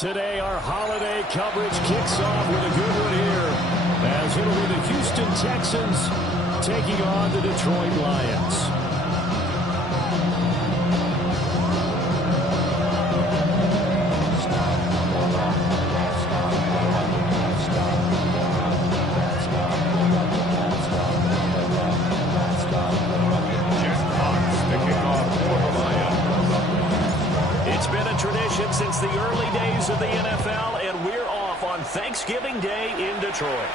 Today, our holiday coverage kicks off with a good one here, as it'll be the Houston Texans taking on the Detroit Lions. Since the early days of the NFL, and we're off on Thanksgiving Day in Detroit.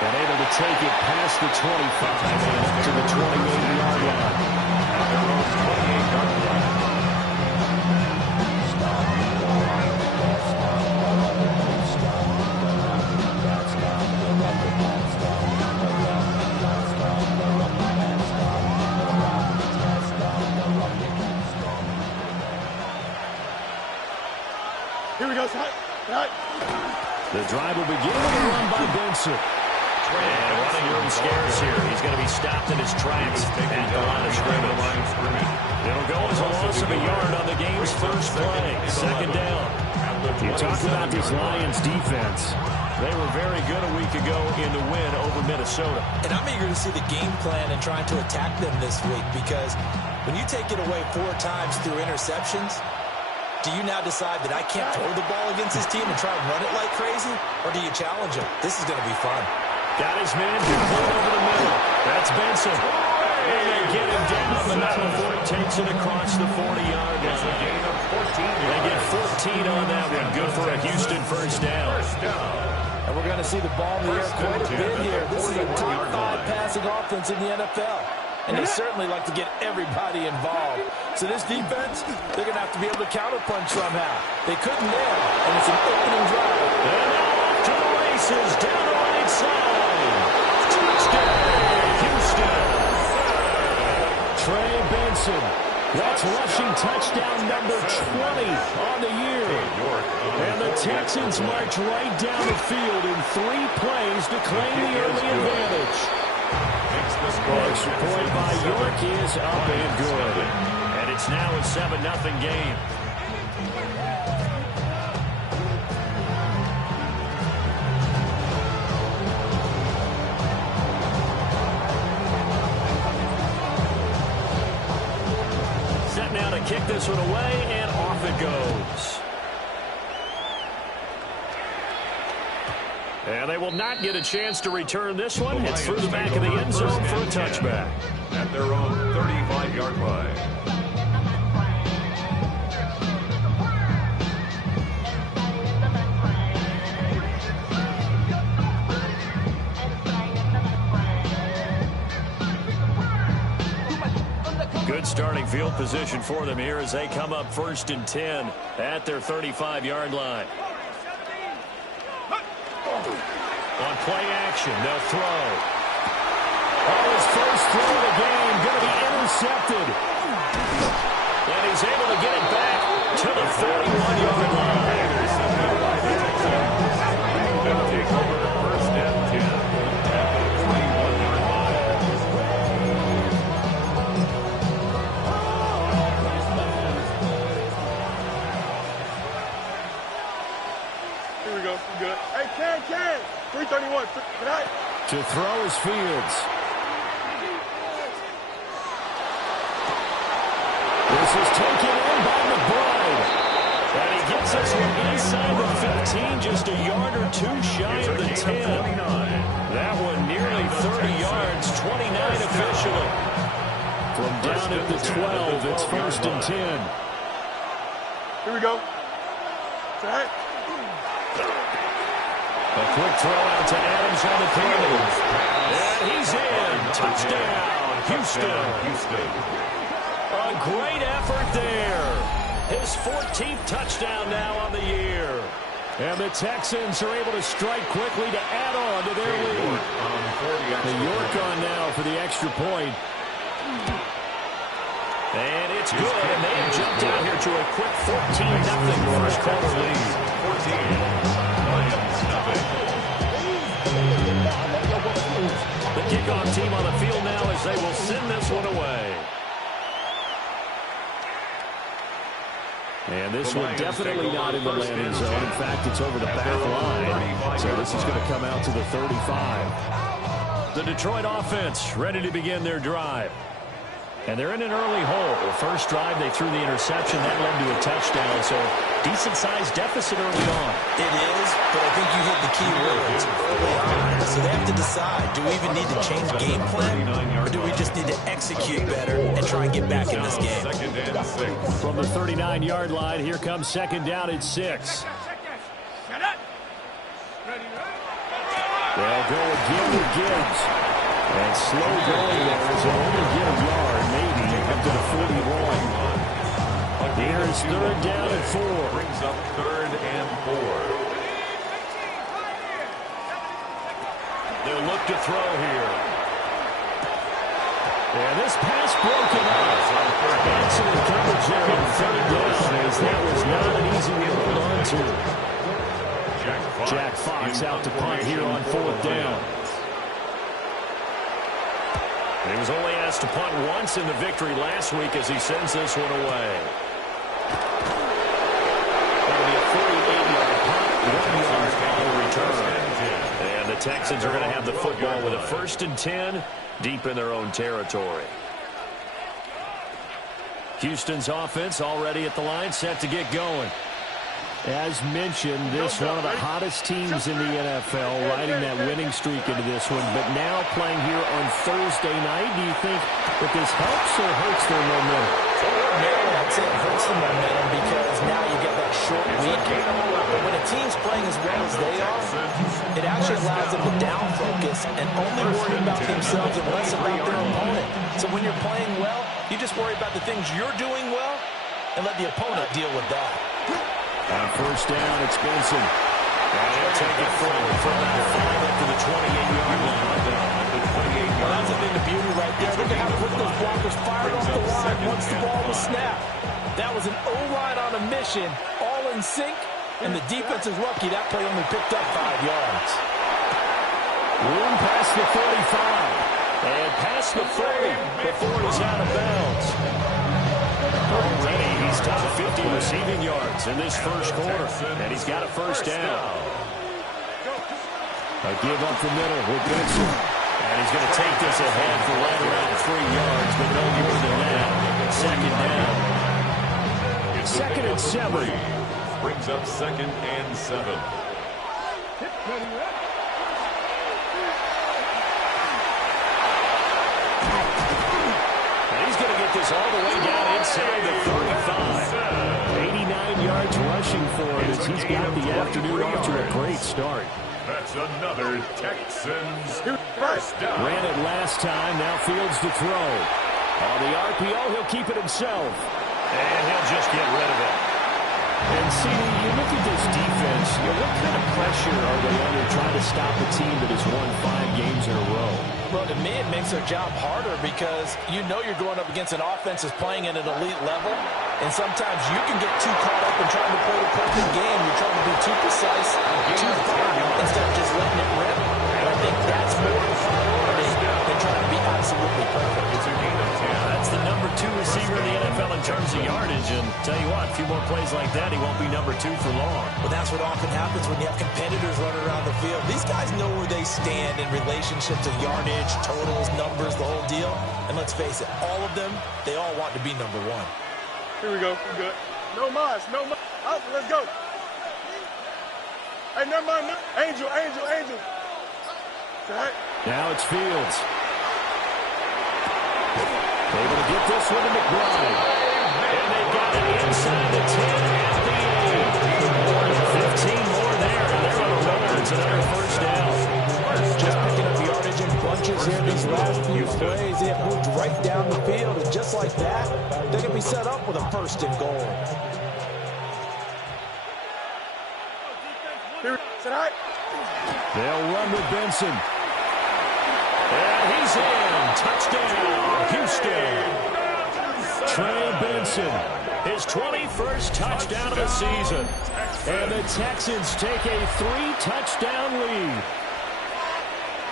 And able to take it past the 25 and to the 28-yard line. At their own 28-yard line. Here we go, The drive will begin with a run by Benson. And running room scares here. He's going to be stopped in his tracks at the line of scrimmage. It'll go as a loss of a yard on the game's first play. Second down. You talk about this Lions defense. They were very good a week ago in the win over Minnesota. And I'm eager to see the game plan and trying to attack them this week, because when you take it away 4 times through interceptions, do you now decide that I can't throw the ball against this team and try and run it like crazy? Or do you challenge them? This is going to be fun. Got his man complete over the middle. That's Benson. And they get him down. The number 4 takes it across the 40-yard line. They get 14 on that one. Good for a Houston first down. And we're going to see the ball in the air quite a bit here. This is a top 5 passing offense in the NFL. And they certainly like to get everybody involved. So this defense, they're going to have to be able to counterpunch somehow. They couldn't there, and it's an opening drive. And off to the races, down the right side. Touchdown, Houston. Trey Benson. That's rushing touchdown number 20 on the year. And the Texans march right down the field in 3 plays to claim the early advantage. Extra point by York is up and good. And it's now a 7-0 game. Set now to kick this one away, and off it goes. And they will not get a chance to return this one. It's through the back of the end zone for a touchback. At their own 35-yard line. Good starting field position for them here as they come up 1st and 10 at their 35-yard line. On play action, they'll throw. His first throw of the game going to be intercepted. And he's able to get it back to the 41-yard line. They'll take over 1st and 10 at the 21-yard line. Here we go. Good. Hey, Ken. 331. Good night. To throw is Fields. This is taken in by McBride. And he gets us one inside the 15, just a yard or 2 shy of the 10. That one nearly 30 yards, 29 officially. From down at the 12, it's 1st and 10. Here we go. All right. A quick throw out to Adams on the perimeter. And he's in. Touchdown, Houston. A great effort there. His 14th touchdown now on the year. And the Texans are able to strike quickly to add on to their lead. The York on now for the extra point. And it's good. And they have jumped out here to a quick 14-0 first quarter lead. 14. The kickoff team on the field now as they will send this one away. And this one definitely not in the landing zone. In fact, it's over the back line. So this is going to come out to the 35. The Detroit offense ready to begin their drive. And they're in an early hole. First drive, they threw the interception. That led to a touchdown. So decent-sized deficit early on. It is, but I think you hit the key words early on. So they have to decide, do we even need to change game plan, or do we just need to execute better and try and get back in this game? From the 39-yard line, here comes second down at 6. They'll go again with Gibbs. And slow going there as he'll only get a yard, maybe, up to the 41. Here is third down and 4. Brings up third and 4. They'll look to throw here. And this pass broken up. Benson in coverage there on third down, as that was not an easy one to hold on to. Jack Fox out to punt here on fourth down. He was only asked to punt once in the victory last week as he sends this one away. That'll be a 48-yard punt, 1 yard on the return. And the Texans are going to have the football with a 1st and 10 deep in their own territory. Houston's offense already at the line, set to get going. As mentioned, this one of the hottest teams in the NFL, riding that winning streak into this one, but now playing here on Thursday night. Do you think that this helps or hurts their momentum? Ordinarily, I'd say it hurts the momentum because now you get that short week. But when a team's playing as well as they are, it actually allows them to down focus and only worry about themselves and less about their opponent. So when you're playing well, you just worry about the things you're doing well and let the opponent deal with that. On first down, it's Benson. And he'll take it forward from that 5 up to the 28-yard line. Well, that's a thing of beauty right there. Look at how quick those blockers fired off the line once the ball was snapped. That was an O-line on a mission, all in sync, and the defense is lucky that play only picked up 5 yards. Room past the 35. And past the 40 before it was out of bounds. Already, he's top 50 receiving yards in this first quarter, and he's got a first down. A give up the middle with Benson. And he's going to take this ahead for right around 3 yards, but no more than that. Second down. Second and 7. Brings up 2nd and 7. He's going to get this all the way down inside the 35. 89 yards rushing for him as he's got the afternoon off to a great start. That's another Texans first down. Ran it last time. Now Fields to throw. On the RPO, he'll keep it himself. And he'll just get rid of it. And CD, you look at this defense, what kind of pressure are they under trying to stop a team that has won 5 games in a row? Well, to me, it makes their job harder because you know you're going up against an offense that's playing at an elite level, and sometimes you can get too caught up in trying to play the perfect game. You're trying to be too precise, too far, instead of just letting it rip. And I think that's more of a priority than trying to be absolutely perfect. That's the number 2 receiver in the NFL in terms of yardage, and tell you what, a few more plays like that, he won't be number 2 for long. But that's what often happens when you have competitors running around the field. These guys know where they stand in relationship to yardage, totals, numbers, the whole deal. And let's face it, all of them, they all want to be number 1. Here we go. We're good. No mas. No mas. Out. Let's go. Hey, never mind. Angel. Now it's Fields. Able to get this one to McBride. And they've got it inside the 10 at the 15 more there. And they're on a roll. It's another first down. Just picking up yardage in bunches here these last few plays. They have moved right down the field. And just like that, they're going to be set up with a 1st and goal. They'll run with Benson. And he's in. Touchdown, Houston. Trey Benson, his 21st touchdown of the season. And the Texans take a 3-touchdown lead.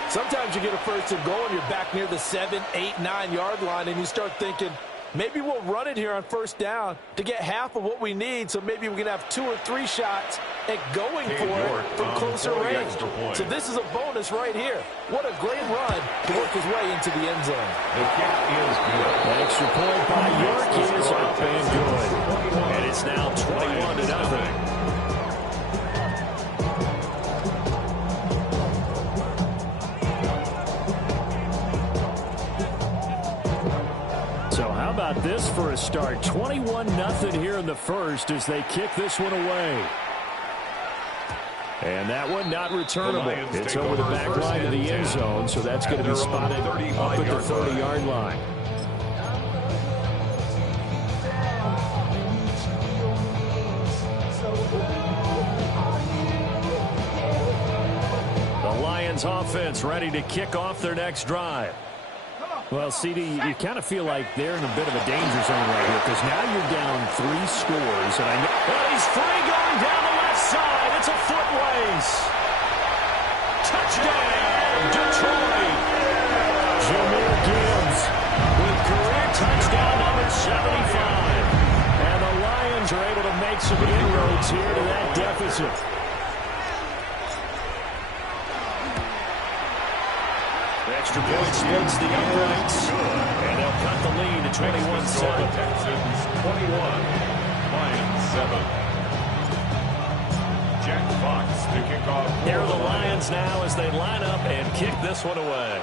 Sometimes you get a 1st and goal and you're back near the 7, 8, 9 yard line and you start thinking, maybe we'll run it here on first down to get half of what we need, so maybe we can have 2 or 3 shots at going for it from closer range. So this is a bonus right here. What a great run to work his way into the end zone. The kick is good. The extra point by York is up and good. And it's now 21-0. So how about this for a start? 21-0 here in the first as they kick this one away. And that one not returnable. It's over the back line of the end zone, so that's going to be spotted up at the 30-yard line. The Lions offense ready to kick off their next drive. Well, CD, you kind of feel like they're in a bit of a danger zone right here because now you're down 3 scores. And I know well, he's free going down the left side. It's a foot race. Touchdown, Detroit. Jahmyr Gibbs with career touchdown number 75. And the Lions are able to make some inroads here to that deficit. Extra point splits the uprights. And they'll cut the lead to 21-7. Texans 21, Lions 7. Jack Fox to kick off. Here are the Lions now as they line up and kick this one away.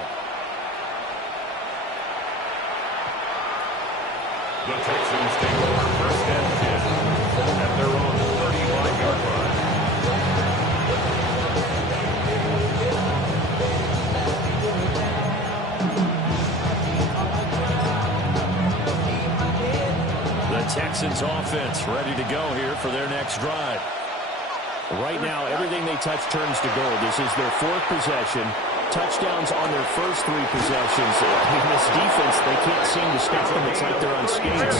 The Texans take over first and 10 at their own 35-yard line. Texans offense ready to go here for their next drive. Right now, everything they touch turns to gold. This is their 4th possession. Touchdowns on their first 3 possessions. I mean, this defense, they can't seem to stop them. It's like they're on skates.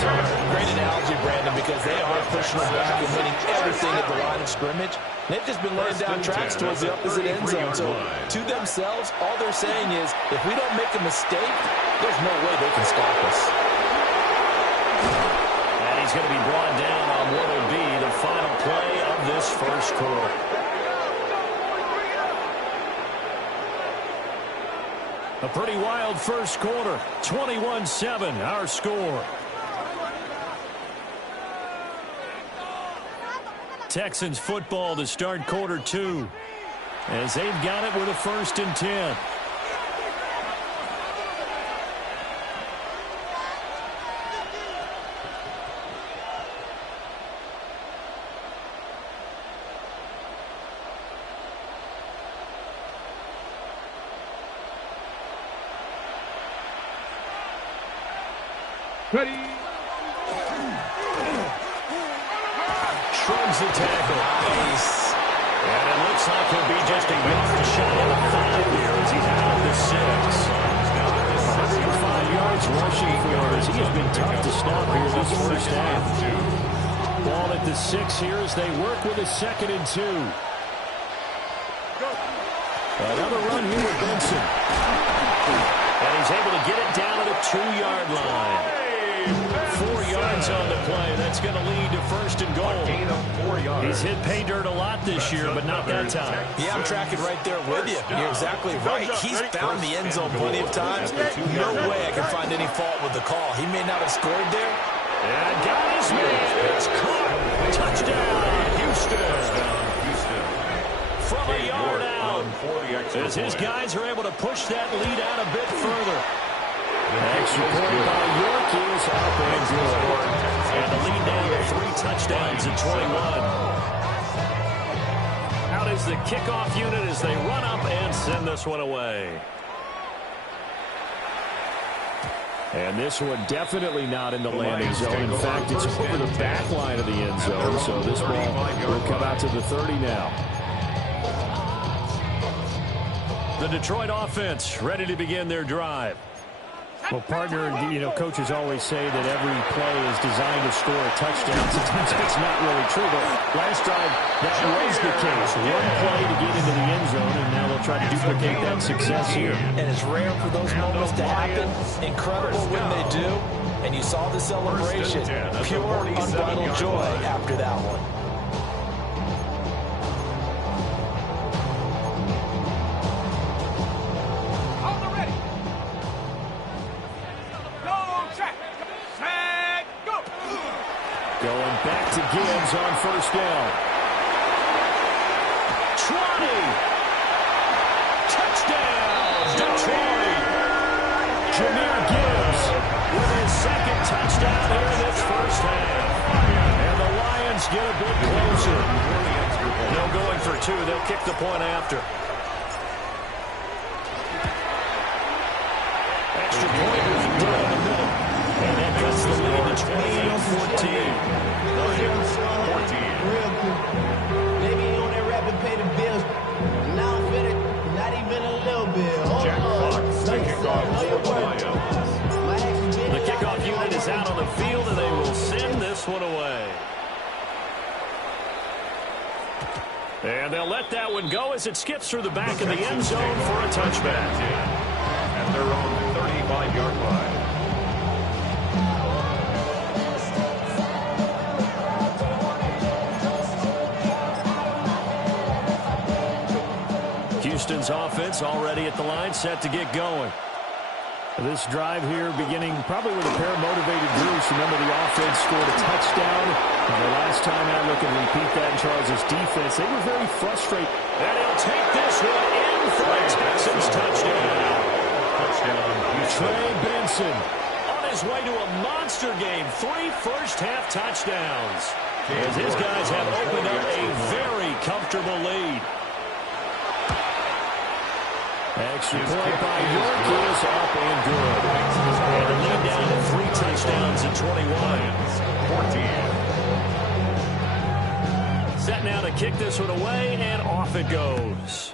Great analogy, Brandon, because they are pushing them back and winning everything at the line of scrimmage. They've just been laying down tracks towards the opposite end zone. So to themselves, all they're saying is, if we don't make a mistake, there's no way they can stop us. He's going to be brought down on what will be the final play of this first quarter. A pretty wild first quarter. 21-7, our score. Texans football to start quarter 2 as they've got it with a 1st and 10. Ready. Shrugs the tackle. Nice. And it looks like he'll be just a yard shy of the 5 here as he's out of the 6. 105 yards rushing for us. He has been tough to stop here this first half. Ball at the 6 here as they work with a 2nd and 2. Another run here with Benson. And he's able to get it down to the 2-yard line. 4 yards on the play. That's going to lead to 1st and goal. He's hit pay dirt a lot this year, but not that time. Yeah, I'm tracking right there with you. You're exactly right. He's found the end zone plenty of times. No way I can find any fault with the call. He may not have scored there. And got his man. It's caught. Touchdown, Houston. From a yard out. As his guys are able to push that lead out a bit further. Extra point by York is up and good. And the lead down to 3 touchdowns at 21. Out is the kickoff unit as they run up and send this one away. And this one definitely not in the landing zone. In fact, it's over the back line of the end zone. So this ball will come out to the 30 now. The Detroit offense ready to begin their drive. Well, partner, you know, coaches always say that every play is designed to score a touchdown. Sometimes that's not really true, but last drive, that was the case. One play to get into the end zone, and now they'll try to duplicate that success here. And it's rare for those moments to happen. Incredible when they do. And you saw the celebration. Pure, unbridled joy after that one. Going back to Gibbs on first down. 20. Touchdown, Detroit. Jahmyr Gibbs with his second touchdown here in this first half. And the Lions get a bit closer. No going for two. They'll kick the point after. Extra point was down the middle. And that cuts the lead to 28-14. Lions 14. Maybe you on that rap and pay the bills. Now I'm fitted, not even a little bit. Jack Fox, the kickoff for the Lions. The kickoff unit is out on the field, and they will send this one away. And they'll let that one go as it skips through the back of the end zone for a touchback. At their own 35-yard line. Houston's offense already at the line, set to get going. This drive here beginning probably with a pair of motivated Bruce. Remember, the offense scored a touchdown. And the last time out, look and repeat that in Charles' defense. They were very frustrated. And he'll take this one in for a Texans touchdown. Trey Benson on his way to a monster game. 3 first-half touchdowns. As his guys have opened up a very comfortable lead. Extra point by York is up and good. And a lead down to 3 touchdowns at 21. Set now to kick this one away, and off it goes.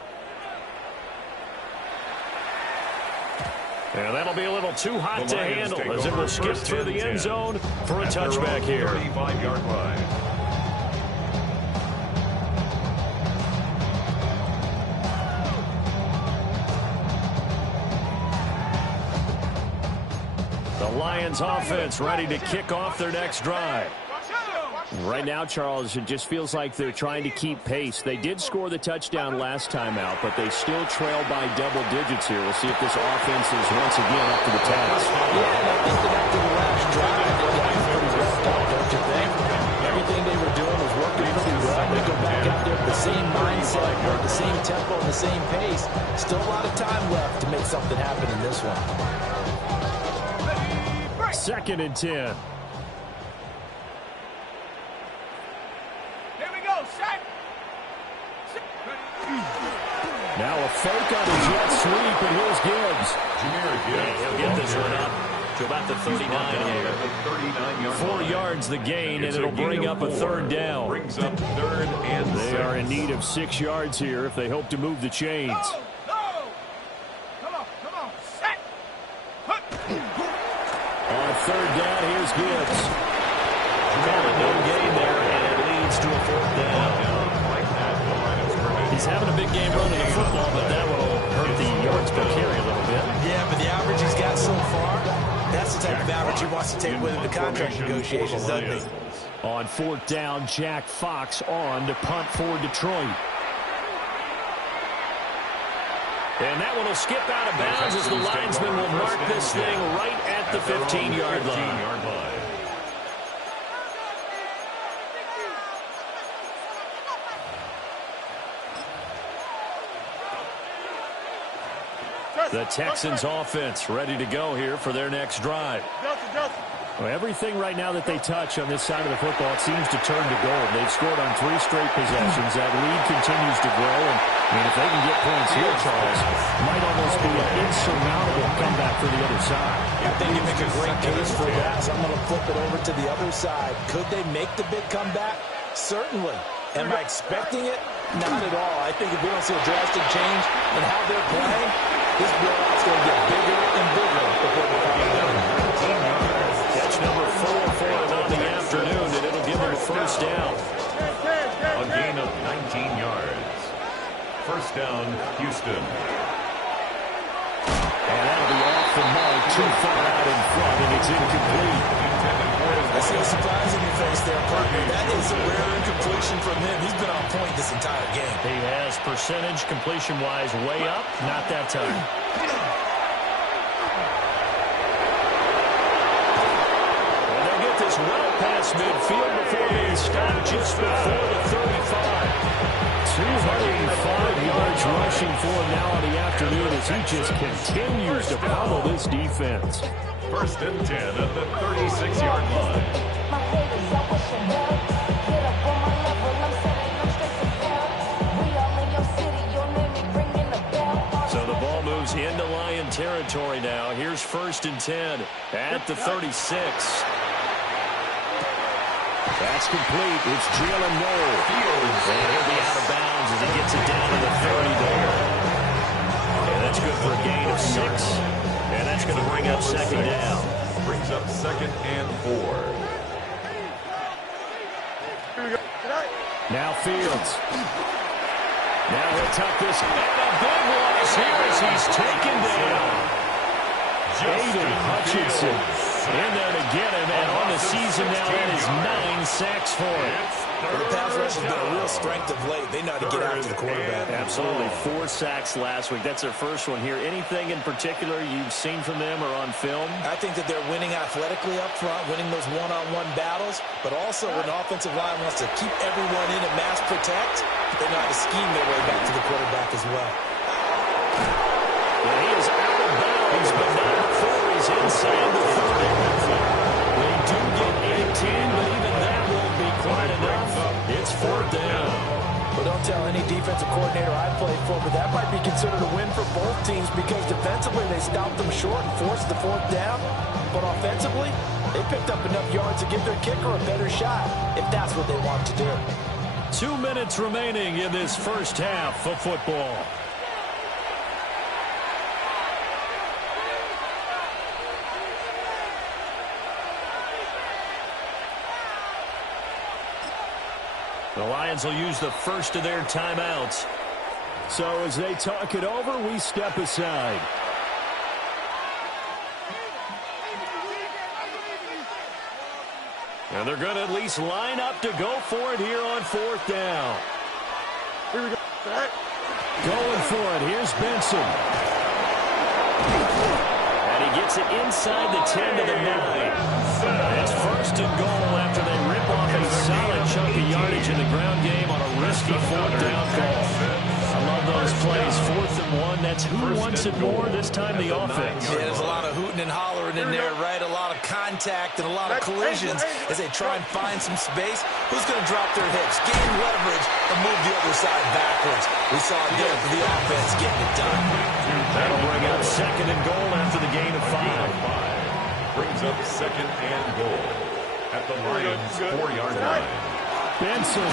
And that'll be a little too hot to handle as it will skip through the end zone for a touchback here. 35-yard line. The Lions offense ready to kick off their next drive. Right now, Charles, it just feels like they're trying to keep pace. They did score the touchdown last time out, but they still trail by double digits here. We'll see if this offense is once again up to the task. Yeah, and I think that after the last drive, they got pretty revved up, don't you think? Everything they were doing was working pretty well. They go back out there with the same mindset, the same tempo, and the same pace. Still a lot of time left to make something happen in this one. 2nd and 10. Now a fake on a jet sweep, and here's Gibbs. He'll get this one up to about the 39 here. 4 yards the gain, and it'll bring up a 3rd down. Brings up 3rd and 6. They are in need of 6 yards here if they hope to move the chains. On 3rd down, here's Gibbs. Calling no gain there, and it leads to a 4th down. He's having a big game running the football, but that will hurt the yards per carry a little bit. Yeah, but the average he's got so far, that's the type of average he wants to take with him to contract negotiations, doesn't he? On 4th down, Jack Fox on to punt for Detroit. And that one will skip out of bounds as the linesman will mark this thing right at the 15-yard line. The Texans offense ready to go here for their next drive. Well, everything right now that they touch on this side of the football, it seems to turn to gold. They've scored on 3 straight possessions. That lead continues to grow. And if they can get points here, Charles, might almost be an insurmountable comeback for the other side. I think you make a great case for that. So I'm going to flip it over to the other side. Could they make the big comeback? Certainly. Am I expecting it? Not at all. I think if we don't see a drastic change in how they're playing, this blowout's going to get bigger and bigger before the final down. Catch number 4 for him on the afternoon, and it'll give him a 1st down. A gain of 19 yards. 1st down, Houston. And that'll be off and marked too far out in front, and it's incomplete. I see a surprise in your face there, partner. That is a rare incompletion from him. He's been on point this entire game. He has percentage completion-wise way up. Not that time. And they get this well past midfield before being stopped just before the 35. 205 yards rushing for him now on the afternoon as he just continues to pummel this defense. First and 10 at the 36-yard line. So the ball moves into Lion territory now. Here's first and 10 at the 36. That's complete. It's Jalen Noel. And he'll be out of bounds as he gets it down to the 30 there. And that's good for a gain of 6. And that's going to bring up second down. Brings up second and 4. Now Fields. Now he'll tuck this. And a big loss here as he's taken down. Aiden Hutchinson in there to get him. And on the season now, that is 9 sacks for him. Well, the pass rush has been a real strength of late. They know how to get after the quarterback. Absolutely. 4 sacks last week. That's their first one here. Anything in particular you've seen from them or on film? I think that they're winning athletically up front, winning those one-on-one battles, but also when the offensive line wants to keep everyone in and mass protect, they know how to scheme their way back to the quarterback as well. And he is out of bounds, but not before he's inside the 30. They do get 18, but even that won't be quite enough. It's fourth down. Well, don't tell any defensive coordinator I played for, but that might be considered a win for both teams because defensively they stopped them short and forced the fourth down. But offensively, they picked up enough yards to give their kicker a better shot if that's what they want to do. 2 minutes remaining in this first half of football. The Lions will use the first of their timeouts. So as they talk it over, we step aside. And they're going to at least line up to go for it here on fourth down. Here we go. Going for it. Here's Benson. And he gets it inside the 10 to the 9. It's first and goal after they rip off a solid chunk of yardage in the ground game on a risky fourth down call. I love those plays. 4th and 1. That's who wants it more this time, the offense. Yeah, there's a lot of hooting and hollering in there, right? A lot of contact and a lot of collisions as they try and find some space. Who's going to drop their hips, gain leverage, or move the other side backwards? We saw it there for the offense getting it done. That'll bring up second and goal after the gain of 5. Brings up second and goal at the Lions' 4-yard line. Benson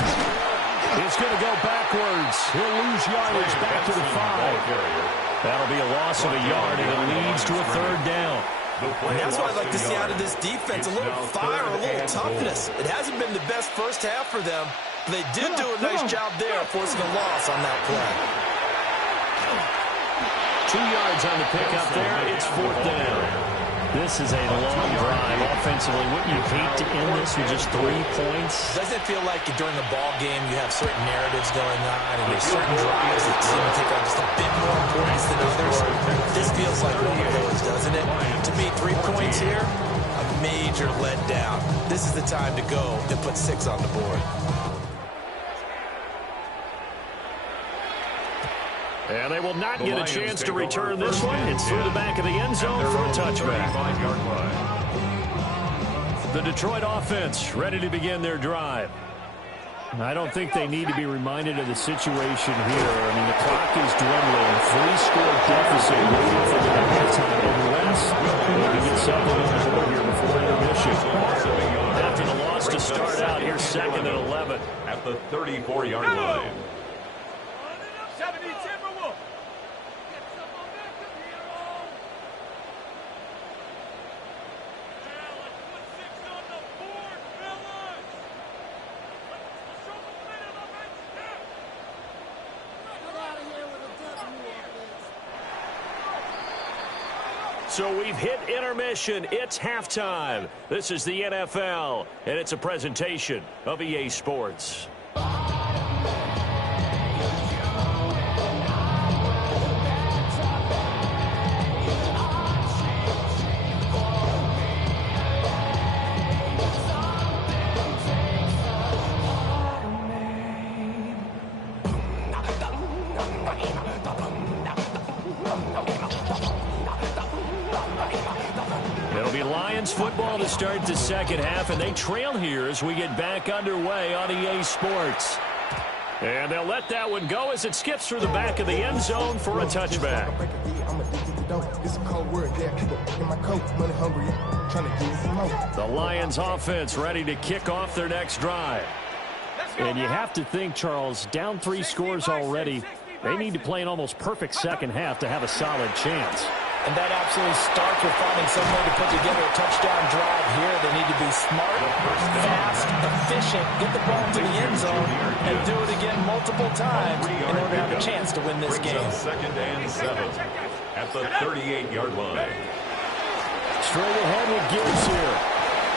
is going to go backwards. He'll lose yardage back to the 5. That'll be a loss of a yard, and it leads to a third down. And that's what I'd like to see out of this defense, a little fire, a little toughness. It hasn't been the best first half for them, but they did do a nice job there forcing a loss on that play. 2 yards on the pickup there. It's fourth down. This is a long drive offensively. Wouldn't you hate to end this with just 3 points? Doesn't it feel like during the ball game you have certain narratives going on and there's certain drives that seem to take on just a bit more importance than others? This feels like one of those, doesn't it? To me, 3 points here, a major letdown. This is the time to go and put 6 on the board. And they will not get a chance to return this one. It's through the back of the end zone for a touchback. The Detroit offense ready to begin their drive. I don't think they need to be reminded of the situation here. I mean, the clock is dwindling. 3-score deficit waiting for the halftime. Unless they can get something on the board here before intermission. After the loss to start out, here's second and 11. At the 34-yard line. So we've hit intermission. It's halftime. This is the NFL, and it's a presentation of EA Sports. Football to start the second half, and they trail here as we get back underway on EA Sports. And they'll let that one go as it skips through the back of the end zone for a touchback. The Lions offense ready to kick off their next drive. And you have to think, Charles, down 3 scores already. They need to play an almost perfect second half to have a solid chance. And that absolutely starts with finding some way to put together a touchdown drive here. They need to be smart, fast, efficient, get the ball to the end zone, and do it again multiple times in order to have a chance to win this game. Second and 7 at the 38-yard line. Straight ahead with Gibbs here.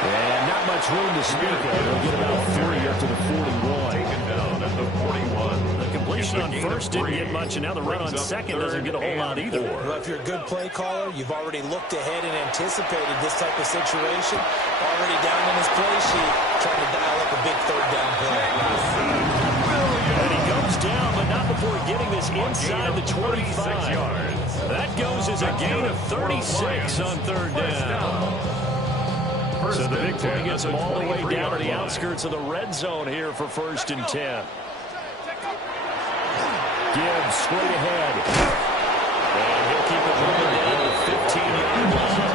And not much room to speak of. They'll get about 3 up to the 41. Taken down at the 41. The completion on first didn't get much, and now the run on second doesn't get a whole lot either. Well, if you're a good play caller, you've already looked ahead and anticipated this type of situation. Already down in his play sheet, trying to dial up a big third down play. And he goes down, but not before getting this inside the 25 yards. That goes as a gain of 36 on third down. So the big play gets them all the way down to the outskirts of the red zone here for 1st and 10. Gibbs straight ahead. And he'll keep it moving down to the 15-yard line.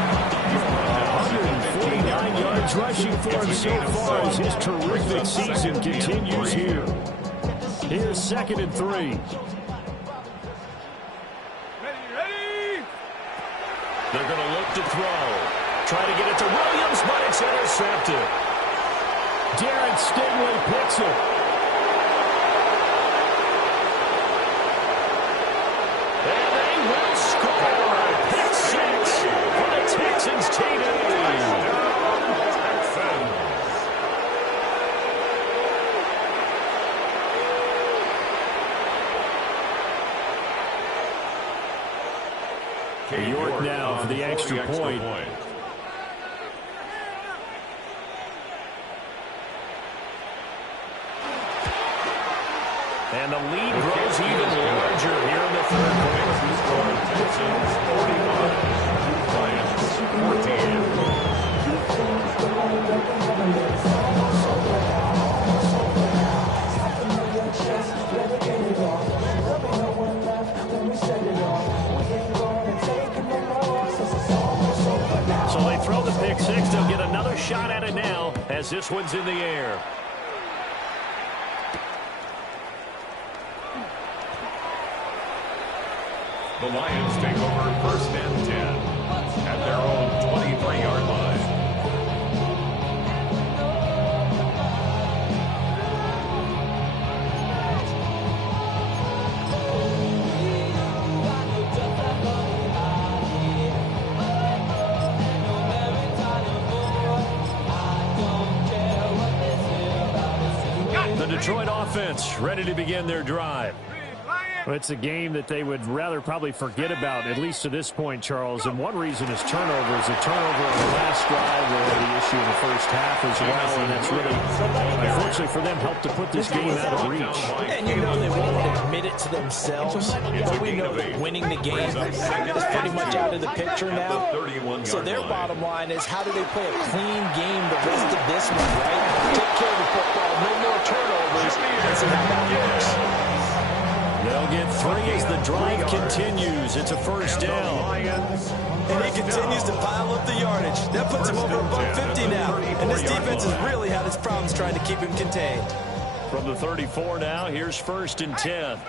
149 yards rushing for him so far as his terrific season continues here. Here's 2nd and 3. Ready. They're going to look to throw. Try to get it to Williams, but it's intercepted. Darren Stingley picks it. And they will score. Pick 6 for the Texans TD. York now for the extra point. And the lead grows even larger here in the third quarter. Texans 41, Lions 14. So they throw the pick 6. They'll get another shot at it now as this one's in the air. The Lions take over 1st and 10 at their own 23-yard line. The Detroit offense ready to begin their drive. Well, it's a game that they would rather probably forget about, at least to this point, Charles. And one reason is turnovers. A turnover on the last drive, the issue in the first half as well. And that's really, unfortunately for them, helped to put this game out of reach. And you know they won't admit it to themselves, but we know that winning the game is pretty much out of the picture now. So their bottom line is, how do they play a clean game the rest of this one, right? Take care of the football, no more turnovers, and see how that works. They'll get 3 as the drive continues. It's a 1st down. And he continues to pile up the yardage. That puts him over $150 now. And this defense has really had its problems trying to keep him contained. From the 34 now, here's 1st and 10. And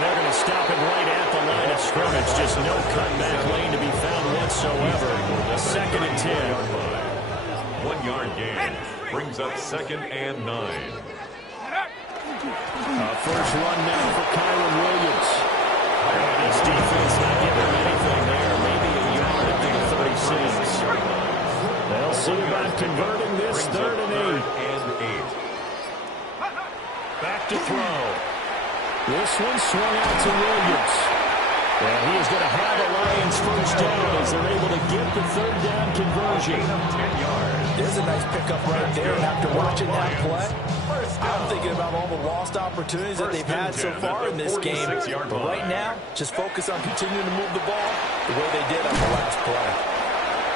they're going to stop it right at the line of scrimmage. Just no cutback lane to be found whatsoever. 2nd and 10. 1 yard gain brings up 2nd and 9. First run now for Kyron Williams. This defense not giving him anything there. Maybe a yard up to the 36. They'll see about converting this 3rd and 8. Back to throw. This one swung out to Williams. And he is going to have a Lions first down as they're able to get the 3rd down conversion. 10 yards. There's a nice pickup right there. And after watching that play, I'm thinking about all the lost opportunities that they've had so far in this game. But right now, just focus on continuing to move the ball the way they did on the last play.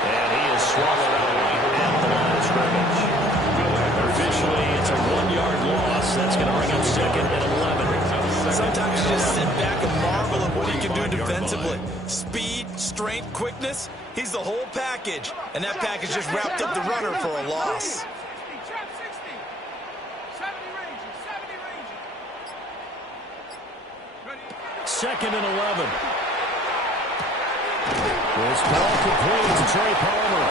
And he is swallowed up at the line of scrimmage. Officially, it's a 1-yard loss. That's going to bring up 2nd and 11. Sometimes you just sit back and marvel at what he can do defensively. Speed, strength, quickness. He's the whole package. And that package just wrapped up the runner for a loss. 2nd and 11. This ball complete to Trey Palmer.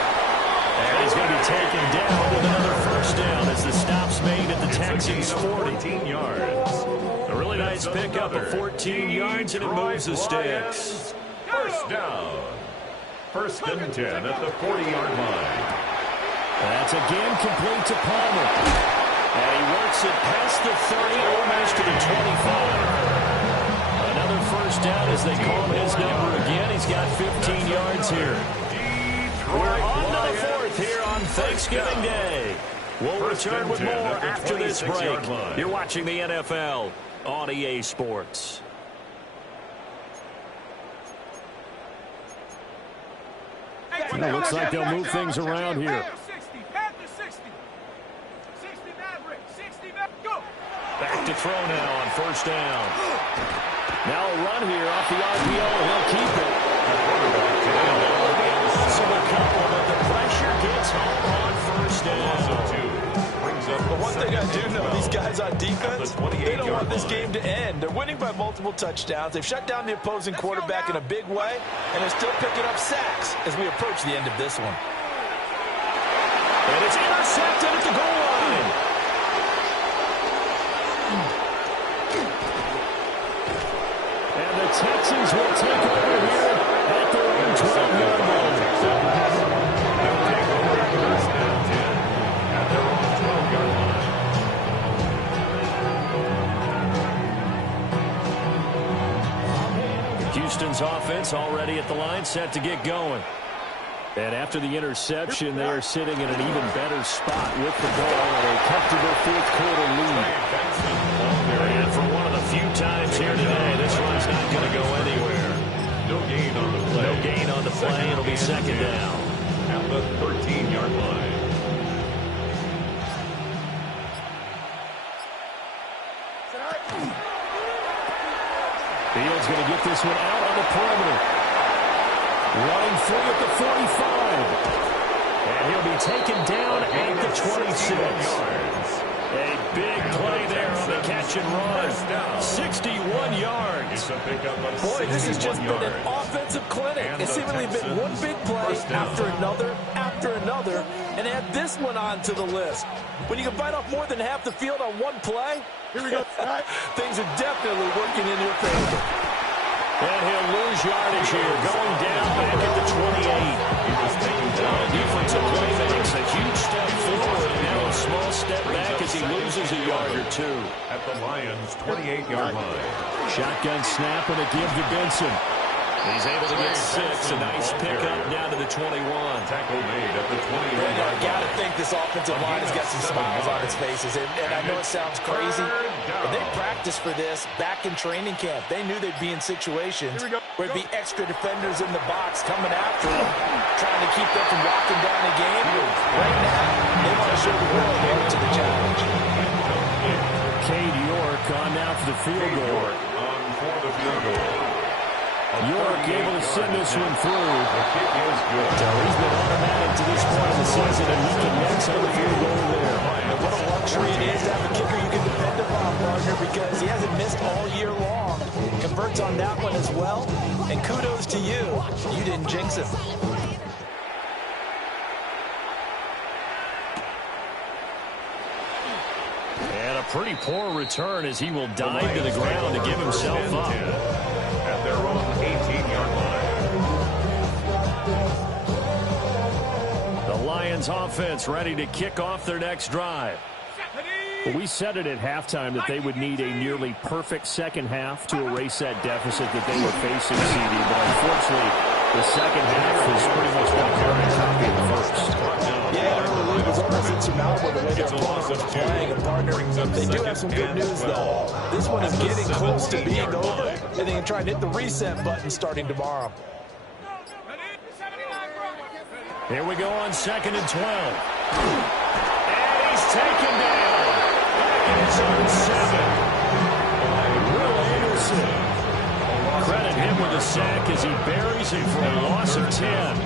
And he's going to be taken down with another first down as the stop's made at the Texans 14 yards. A really nice pickup of 14 yards, and it moves the sticks. First down. 1st and 10 at the 40-yard line. That's again complete to Palmer. And he works it past the 30, almost to the 25. Another first down as they call his number again. He's got 15 yards here. We're on to the 4th here on Thanksgiving Day. We'll return with more after this break. You're watching the NFL on EA Sports. It looks like they'll move things around here. Back to throw now on first down. Now a run here off the RPO. He'll keep it. Possible couple, but the pressure gets home on first down. But one thing I do know, these guys on defense, they don't want this game to end. They're winning by multiple touchdowns. They've shut down the opposing quarterback in a big way, and they're still picking up sacks as we approach the end of this one. And it's intercepted at the goal line. And the Texans will take over here at their own 12-yard line. They'll take over at 1st and 10 at their own 12-yard line. Houston's offense already at the line, set to get going. And after the interception, they are sitting in an even better spot with the ball and a comfortable 4th quarter lead. And for one of the few times here today, this one's not going to go anywhere. No gain on the play. No gain on the play. It'll be 2nd down. At the 13-yard line. Fields going to get this one out on the perimeter. Running free at the 45. And he'll be taken down at the 26. A big play there on the catch and run. 61 yards. Boy, this has just been an offensive clinic. It's seemingly been one big play after another, and add this one on to the list. When you can bite off more than half the field on one play, Here we go. things are definitely working in your favor. And he'll lose yardage here, going down back at the 28. Defensive play makes a huge step forward, and now a small step back as he loses a yard or two. At the Lions' 28-yard line. Shotgun snap and a give to Benson. He's able to get 6. A nice pickup down to the 21. Tackle made at the 28. I got to think this offensive line has got some smiles on its faces. And I know it sounds crazy, but they practiced for this back in training camp. They knew they'd be in situations where there'd be extra defenders in the box coming after them, trying to keep them from locking down the game. Right now, they want to show the world they're up to the challenge. Cade York on now for the field goal. On for the field goal. York able to send this one through. The kick is good. So he's been automatic to this point of the season, and he can next on the field goal there. And what a luxury it is to have a kicker you can depend upon, partner, because he hasn't missed all year long. Converts on that one as well, and kudos to you. You didn't jinx him. And a pretty poor return as he will dive to the ground to give himself up. At their own 18-yard line. The Lions offense ready to kick off their next drive. Well, we said it at halftime that they would need a nearly perfect second half to erase that deficit that they were facing, CD. But unfortunately, the second half has pretty much been a carbon copy of the first. Yeah, early lead was almost insurmountable the way their opponent was playing. And partner, they do have some good news, though. This one is getting close to being over, and they can try and hit the reset button starting tomorrow. Here we go on 2nd and 12. And he's taken down. It's on 7. Will Anderson. Credit him with a sack as he buries him for a loss of 10.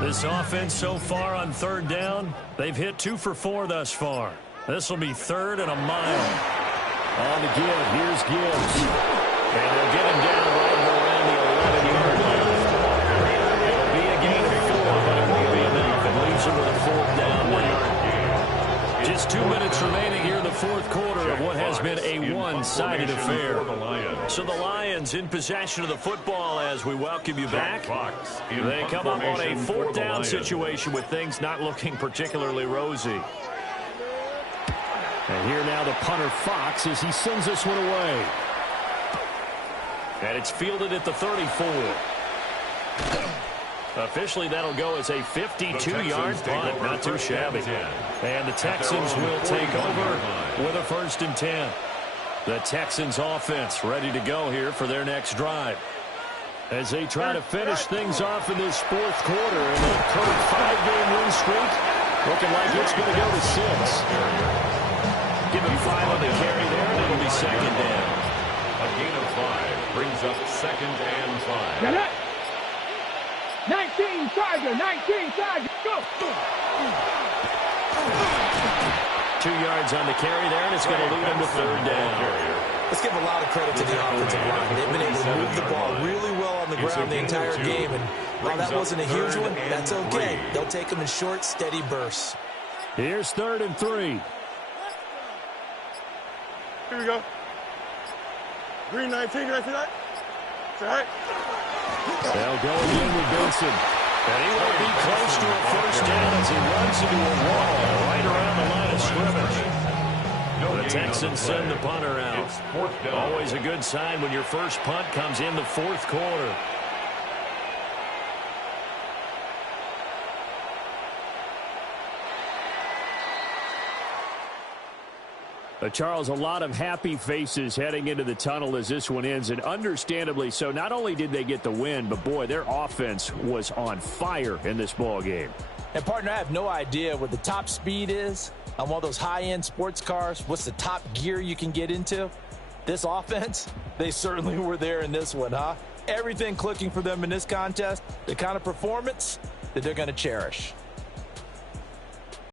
This offense so far on 3rd down, they've hit 2 for 4 thus far. This will be 3rd and a mile. On the give, here's Gibbs. And they'll get him down right around the 11-yard line. It'll be a gain of 4, but it won't be enough. It leaves him with a 4th down now. Just 2 minutes remaining here in the 4th quarter of what has been a one-sided affair. So the Lions in possession of the football as we welcome you back. They come up on a 4th down situation with things not looking particularly rosy. And here now the punter Fox as he sends this one away. And it's fielded at the 34. Officially, that'll go as a 52-yard punt. Not too shabby. And the Texans will take over with a 1st and 10. The Texans offense ready to go here for their next drive. As they try to finish things off in this 4th quarter, and the current 5-game win streak looking like it's going to go to 6. Give him 5 on the carry there, and it'll be 2nd down. A gain of 5 brings up 2nd and 5. Got it. 19 Tiger, 19 Tiger, go! 2 yards on the carry there, and it's going to lead him to 3rd down. Let's give a lot of credit to the offensive line. They've been able to move the ball really well on the ground the entire game. And while that wasn't a huge one, that's okay. They'll take them in short, steady bursts. Here's 3rd and 3. Here we go. Green 19, you see that? Say hi. They'll go again with Benson. And he will be close to a 1st down as he runs into a wall right around the line of scrimmage. The Texans send the punter out. Always a good sign when your first punt comes in the 4th quarter. Charles, a lot of happy faces heading into the tunnel as this one ends, and understandably so. Not only did they get the win, but boy, their offense was on fire in this ball game. And partner, I have no idea what the top speed is on one of those high-end sports cars. What's the top gear you can get into? This offense, they certainly were there in this one, huh? Everything clicking for them in this contest, the kind of performance that they're going to cherish.